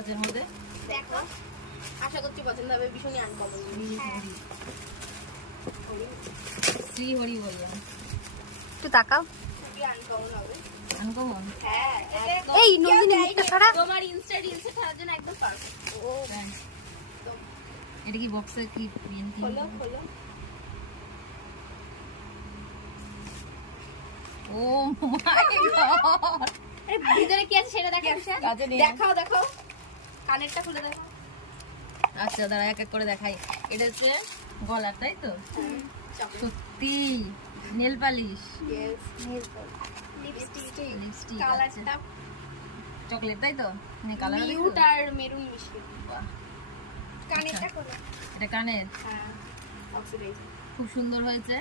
আছে এর মধ্যে। দেখো, আশা করছি পছন্দ হবে, ভীষণই আনকমন। শ্রী হরি বললাম, একটু তাকাও। খুবই আনকমন হবে। আনকমন। হ্যাঁ, এই নন্দিনী মুখটা ছাড়া। তোমার ইনস্টা রিলসে ছাড়ার জন্য একদম পারফেক্ট। ও এটা কি বক্সে কি খোলো খোলো। ও মাই গড, আরে ভিতরে কি আছে সেটা দেখো। কাজে নেই। দেখাও দেখাও, কানেরটা খুলে দেখো। আচ্ছা দাঁড়া, এক এক করে দেখাই। এটা হচ্ছে গলার, তাই তো? সত্যি nail polish, yes, lipstick, lipstick, কালারটা চকলেট, তাই তো? কালার মিউট আর মেরুন মিশিয়ে। কানেরটা খোলো। এটা কানের, হ্যাঁ, অক্সিডাইজার। খুব সুন্দর হয়েছে।